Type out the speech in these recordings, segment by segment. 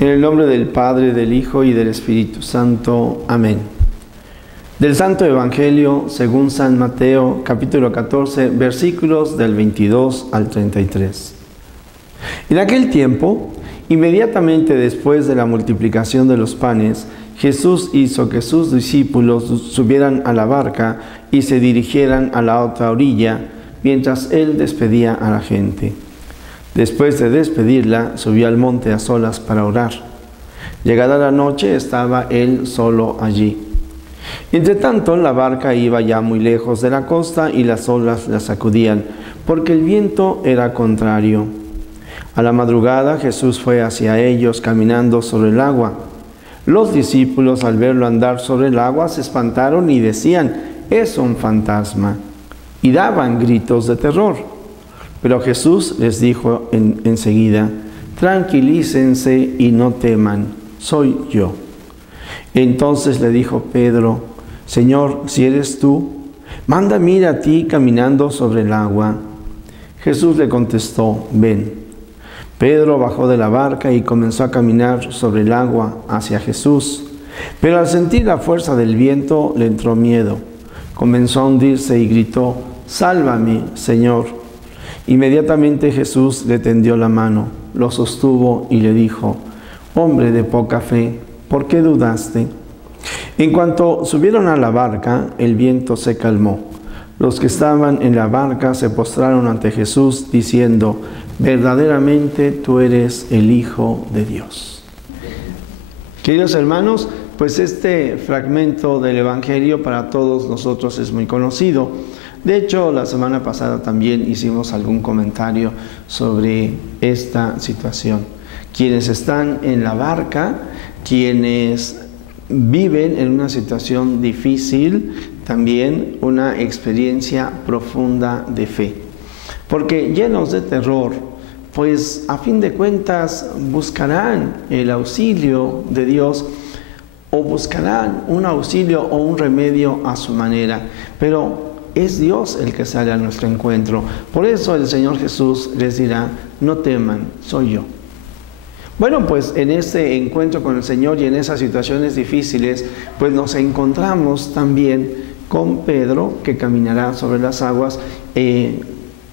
En el nombre del Padre, del Hijo y del Espíritu Santo. Amén. Del Santo Evangelio según San Mateo, capítulo 14, versículos del 22 al 33. En aquel tiempo, inmediatamente después de la multiplicación de los panes, Jesús hizo que sus discípulos subieran a la barca y se dirigieran a la otra orilla, mientras él despedía a la gente. Después de despedirla, subió al monte a solas para orar. Llegada la noche, estaba él solo allí. Entretanto, la barca iba ya muy lejos de la costa y las olas la sacudían, porque el viento era contrario. A la madrugada, Jesús fue hacia ellos caminando sobre el agua. Los discípulos, al verlo andar sobre el agua, se espantaron y decían: «Es un fantasma», y daban gritos de terror. Pero Jesús les dijo enseguida: «Tranquilícense y no teman, soy yo». Entonces le dijo Pedro: «Señor, si eres tú, mándame ir a ti caminando sobre el agua». Jesús le contestó: «Ven». Pedro bajó de la barca y comenzó a caminar sobre el agua hacia Jesús. Pero al sentir la fuerza del viento le entró miedo. Comenzó a hundirse y gritó: «Sálvame, Señor». Inmediatamente Jesús le tendió la mano, lo sostuvo y le dijo: «Hombre de poca fe, ¿por qué dudaste?». En cuanto subieron a la barca, el viento se calmó. Los que estaban en la barca se postraron ante Jesús, diciendo: «Verdaderamente tú eres el Hijo de Dios». Queridos hermanos, pues este fragmento del Evangelio para todos nosotros es muy conocido. De hecho, la semana pasada también hicimos algún comentario sobre esta situación. Quienes están en la barca, quienes viven en una situación difícil, también una experiencia profunda de fe. Porque llenos de terror, pues a fin de cuentas buscarán el auxilio de Dios o buscarán un auxilio o un remedio a su manera. Pero es Dios el que sale a nuestro encuentro. Por eso el Señor Jesús les dirá: «No teman, soy yo». Bueno, pues en este encuentro con el Señor y en esas situaciones difíciles, pues nos encontramos también con Pedro, que caminará sobre las aguas.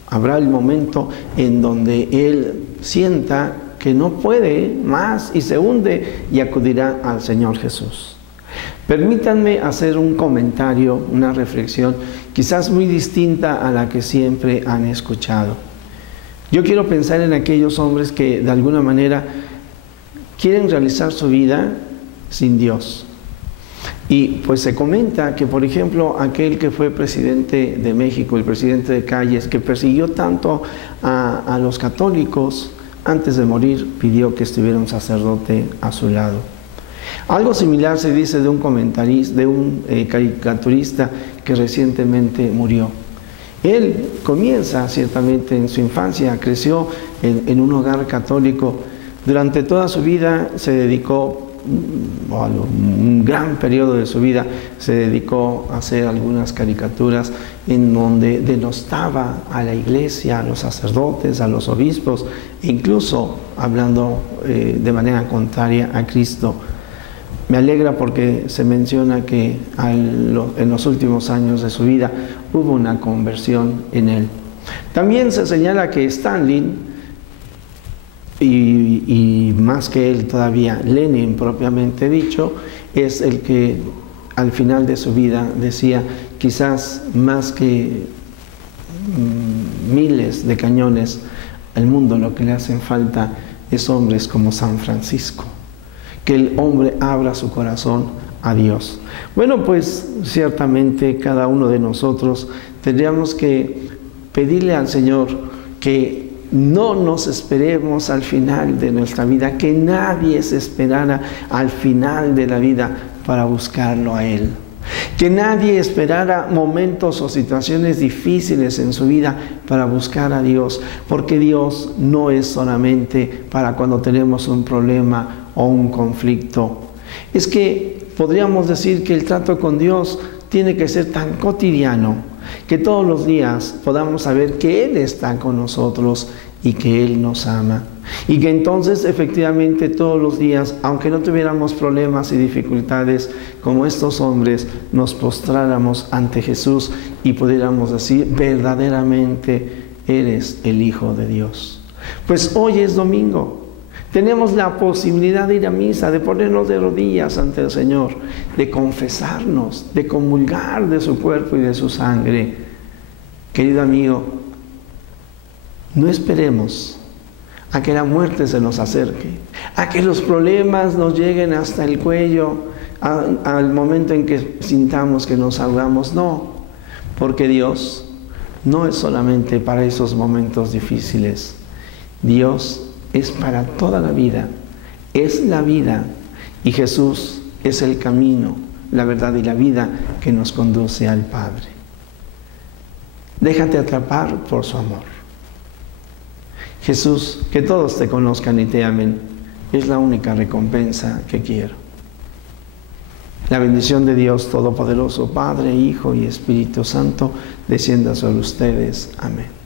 Habrá el momento en donde él sienta que no puede más y se hunde y acudirá al Señor Jesús. Permítanme hacer un comentario, una reflexión, quizás muy distinta a la que siempre han escuchado. Yo quiero pensar en aquellos hombres que de alguna manera quieren realizar su vida sin Dios. Y pues se comenta que, por ejemplo, aquel que fue presidente de México, el presidente de Calles, que persiguió tanto a los católicos, antes de morir pidió que estuviera un sacerdote a su lado. Algo similar se dice de un comentarista, de un caricaturista que recientemente murió. Él comienza ciertamente en su infancia, creció en un hogar católico. Durante toda su vida se dedicó, un gran periodo de su vida, se dedicó a hacer algunas caricaturas en donde denostaba a la iglesia, a los sacerdotes, a los obispos, e incluso hablando de manera contraria a Cristo. Me alegra porque se menciona que en los últimos años de su vida hubo una conversión en él. También se señala que Stalin, y más que él todavía, Lenin propiamente dicho, es el que al final de su vida decía: quizás más que miles de cañones, al mundo lo que le hacen falta es hombres como San Francisco. Que el hombre abra su corazón a Dios. Bueno, pues ciertamente cada uno de nosotros tendríamos que pedirle al Señor que no nos esperemos al final de nuestra vida, que nadie se esperara al final de la vida para buscarlo a Él. Que nadie esperara momentos o situaciones difíciles en su vida para buscar a Dios, porque Dios no es solamente para cuando tenemos un problema o un conflicto. Es que podríamos decir que el trato con Dios tiene que ser tan cotidiano que todos los días podamos saber que Él está con nosotros y que Él nos ama. Y que entonces efectivamente todos los días, aunque no tuviéramos problemas y dificultades como estos hombres, nos postráramos ante Jesús y pudiéramos decir, verdaderamente eres el Hijo de Dios. Pues hoy es domingo. Tenemos la posibilidad de ir a misa, de ponernos de rodillas ante el Señor, de confesarnos, de comulgar de su cuerpo y de su sangre. Querido amigo, no esperemos a que la muerte se nos acerque, a que los problemas nos lleguen hasta el cuello, al momento en que sintamos que nos ahogamos. No, porque Dios no es solamente para esos momentos difíciles. Dios es para toda la vida, es la vida, y Jesús es el camino, la verdad y la vida que nos conduce al Padre. Déjate atrapar por su amor. Jesús, que todos te conozcan y te amen, es la única recompensa que quiero. La bendición de Dios Todopoderoso, Padre, Hijo y Espíritu Santo, descienda sobre ustedes. Amén.